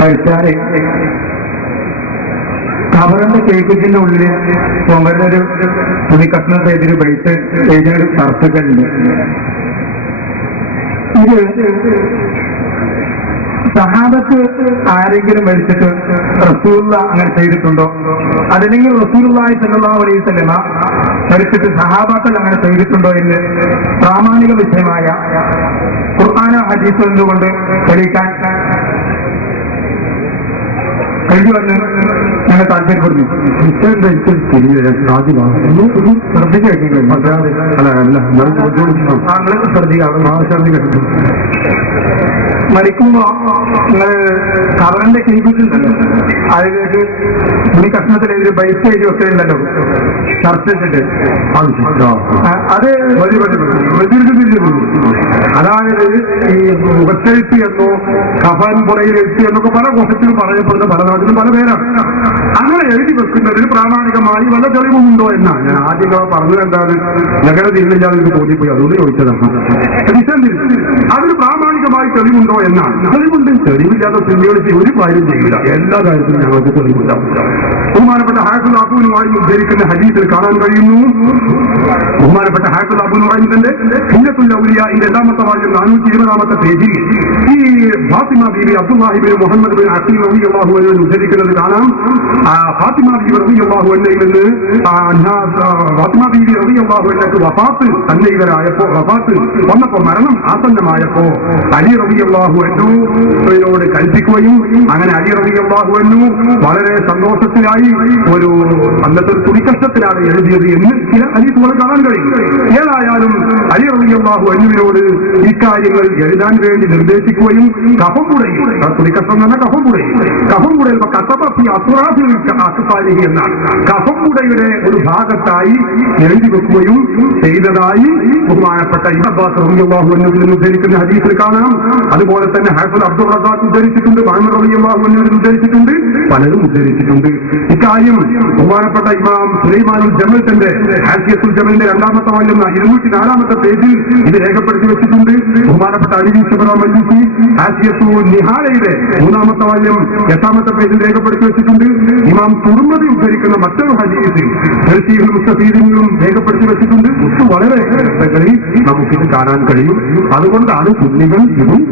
കഴിച്ചാല് കബറിന്റെ കേക്കിന്റെ ഉള്ളില് ചുമരുന്നൊരു തുണിക്കഷ്ണം ചെയ്തൊരു ബൈറ്റ് എഴുതിയൊരു ചർച്ചകളുണ്ട്. ഇത് സഹാബത്ത് ആരെങ്കിലും മരിച്ചിട്ട് റസൂലുള്ള അങ്ങനെ ചെയ്തിട്ടുണ്ടോ? അതല്ലെങ്കിൽ റസൂലുള്ളാഹി സ്വല്ലല്ലാഹു അലൈഹി വസല്ലമ മരിച്ചിട്ട് സഹാബാക്കൾ അങ്ങനെ ചെയ്തിട്ടുണ്ടോ എന്ന് പ്രാമാണിക വിഷയമായ ഖുർആനോ ഹദീസോ എന്തുകൊണ്ട് തെളിയിക്കാൻ കഴിയുമെന്ന് ഞങ്ങൾ താല്പര്യപ്പെടുന്നു. മരിക്കുമ്പോ നിങ്ങൾ കവറിന്റെ കിഴിപ്പിട്ടുണ്ടല്ലോ, അതിലേക്ക് തുണി കഷ്ണത്തിൽ ഒരു ബൈസ് എഴുതി വെക്കുന്നുണ്ടല്ലോ ചർച്ച വെച്ചിട്ട്, അത് അതായത് ഈ മുഖത്തെഴുത്ത് എന്നോ കഫൻ പുറയിൽ എഴുത്ത് എന്നൊക്കെ പല കോശത്തിലും പറയപ്പെടുന്ന പല നാട്ടിലും പല പേരാണ്. അങ്ങനെ എഴുതി വെക്കുന്നതിന് പ്രാമാണികമായി വല്ല തെളിവുണ്ടോ എന്നാണ് ഞാൻ ആദ്യം പറഞ്ഞത്. എന്താണ് നഗര തിരിഞ്ഞാൽ എനിക്ക് ബോധ്യപ്പോയി, അതുകൊണ്ട് ചോദിച്ചതാണ്. അതിന് പ്രാമാണികമായി തെളിവുണ്ടോ എന്നാണ്. തെളിവുണ്ട്. തെളിവില്ലാതെ തെളിവിളിച്ച് ഒരു കാര്യം ചെയ്യില്ല. എല്ലാ കാര്യത്തിലും ഞങ്ങൾക്ക് തെളിവുണ്ടാവും. ബഹുമാനപ്പെട്ട ഹാഫിൾ അബൂനുമായി ഉദ്ധരിക്കുന്ന ഹദീസിൽ കാണാൻ കഴിയുന്നു. ബഹുമാനപ്പെട്ട ഹാഫിൾ അബൂനുമായിന്റെ ഹില്ലത്തുൽ ഔലിയാഇന്റെ രണ്ടാമത്തെ വാല്യം 420-ാമത്തെ പേജിൽ ഈ ഫാത്തിമ ബീവി അബ്ദുല്ലാഹി ബിൻ മുഹമ്മദ് ബിൻ അഖീൽ റളിയല്ലാഹു അൻഹു ഉദ്ധരിക്കുന്നത് കാണാം. ഫാത്തിമ ബീവി റളിയല്ലാഹു അൻഹയിൽ നിന്ന് ഫാത്തിമ ബീവി റളിയല്ലാഹു അൻഹയ്ക്ക് വഫാത്ത് സന്നിഹിതരായപ്പോ, വഫാത്ത് വന്നപ്പോ, മരണം ആസന്നമായപ്പോ അലി റളിയല്ലാഹു അൻഹുവിനോട് കൽപ്പിക്കുകയും അങ്ങനെ അലി റളിയല്ലാഹു അൻഹു വളരെ സന്തോഷത്തിലായി ഒരു അന്നത്തെ ഒരു തുണിക്കഷ്ടത്തിലാണ് എഴുതിയത് എന്ന് ചില ഹദീസുകൾ കാണാൻ കഴിയും. ഏതായാലും അലി റളിയല്ലാഹു അൻഹുവിനോട് ഇക്കാര്യങ്ങൾ എഴുതാൻ വേണ്ടി നിർദ്ദേശിക്കുകയും കഫംപുടയിൽ, തുണിക്കഷ്ടം എന്ന കഫംപുടയിൽ എന്നാണ് കഫംപുടയുടെ ഒരു ഭാഗത്തായി എഴുതി വെക്കുകയും ചെയ്തതായി ബഹുമാനപ്പെട്ട ഇബ്നു അബ്ബാസ് റളിയല്ലാഹു അൻഹു ഉദ്ധരിക്കുന്ന ഹദീസിൽ കാണാം. അതുപോലെ തന്നെ ഹാഫിൾ അബ്ദുൽ റസാഖ് ഉദ്ധരിച്ചിട്ടുണ്ട്, മുഹമ്മദ് റളിയല്ലാഹു അൻഹു ഉദ്ധരിച്ചിട്ടുണ്ട്, പലരും ഉദ്ധരിച്ചിട്ടുണ്ട്. ഇക്കാര്യം ബഹുമാനപ്പെട്ട ഇമാം സുലൈമാനുൽ ജമൽന്റെ ഹാസിയത്തുൽ ജമലിന്റെ രണ്ടാമത്തെ വാല്യം 204-ാമത്തെ പേജിൽ ഇത് രേഖപ്പെടുത്തി വെച്ചിട്ടുണ്ട്. ബഹുമാനപ്പെട്ട അലി ശുബ്ര മജ്ലിസി ഹാസിയത്തുൽ നിഹാലയുടെ 3-ാമത്തെ വാല്യം 8-ാമത്തെ പേജിൽ രേഖപ്പെടുത്തി വെച്ചിട്ടുണ്ട്. ഇമാം തുർമദി ഉദ്ധരിക്കുന്ന മറ്റൊരു ഹദീസിൽ തൽസീഹുൽ മുസ്തഫീദിലും രേഖപ്പെടുത്തി വെച്ചിട്ടുണ്ട്. വളരെ നമുക്കിത് കാണാൻ കഴിയും. അതുകൊണ്ടാണ് സുന്നികൾ ഇതും